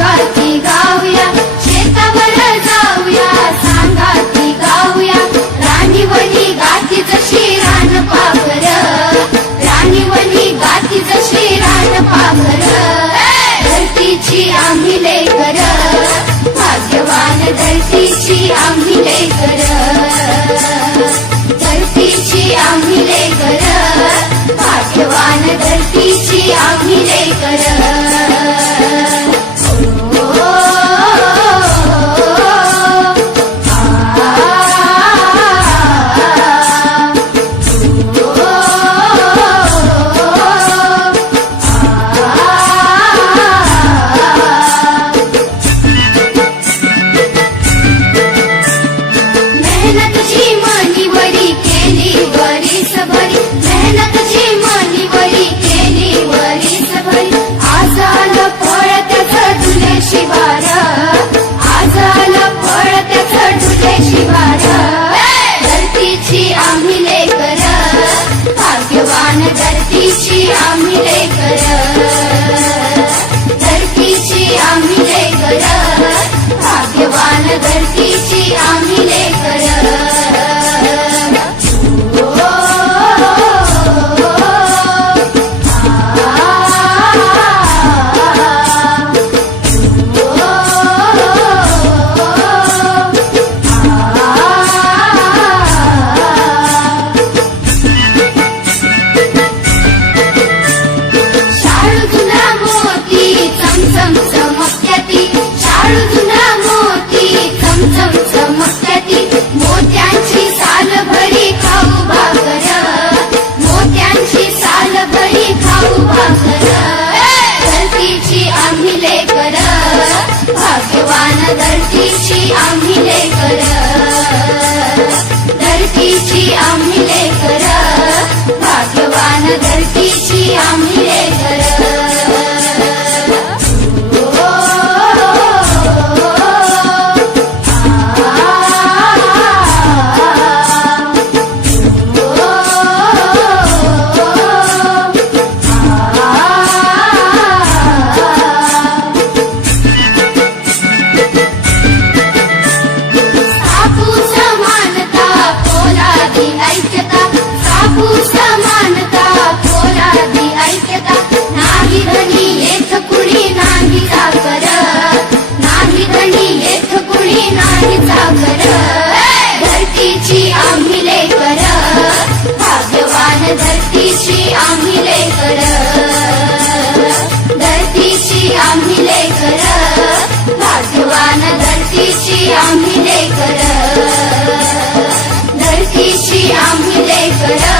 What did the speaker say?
सांगाती गाऊया, शेतावर जाऊया, सांगाती गाऊया, राणीवणी गाती जशी रान पाखर, राणीवणी गाती जशी रान पाखर, धरतीची आम्ही लेकर, भाग्यवान धरतीची आम्ही लेकर, धरतीची आम्ही लेकर, भाग्यवान धरतीची आम्ही लेकर. मेहनतची मनीवरी केली वरीस भरी, मेहनतची मनीवरी केली वरीस भरी, आज आलं फळ त्याचं डुले शिवार, आज आलं फळ त्याचं डुले शिवार, धरतीची आम्ही लेकर, भाग्यवान धरतीची आम्ही लेकर, धरतीची आम्ही लेकर, भाग्यवान धरतीची आम्ही लेकर. शाळू जुना मोती चमचम चमक्याती, शाळू जुना मोती चमचम चमक्याती, मोत्यांची साल भरी खाऊ भाकर, मोत्यांची साल भरी खाऊ भाकर, धरतीची आम्ही लेकर, भाग्यवान धरतीची आम्ही लेकर, धरतीची आम्ही लेकर, भाग्यवान धरतीची आम्ही लेकर. सापू समानता पोलादी ऐक्यता, सापू समानता पोलादी ऐक्यता, नाही धनी येथ कुणी नाही चाकर, नाही धनी येथ कुणी नाही चाकर, धरतीची आम्ही लेकर, भाग्यवान धरतीची आम्ही लेकर, धरतीची आम्ही लेकर, भाग्यवान धरतीची आम्ही लेकर, धरतीची आम्ही लेकर.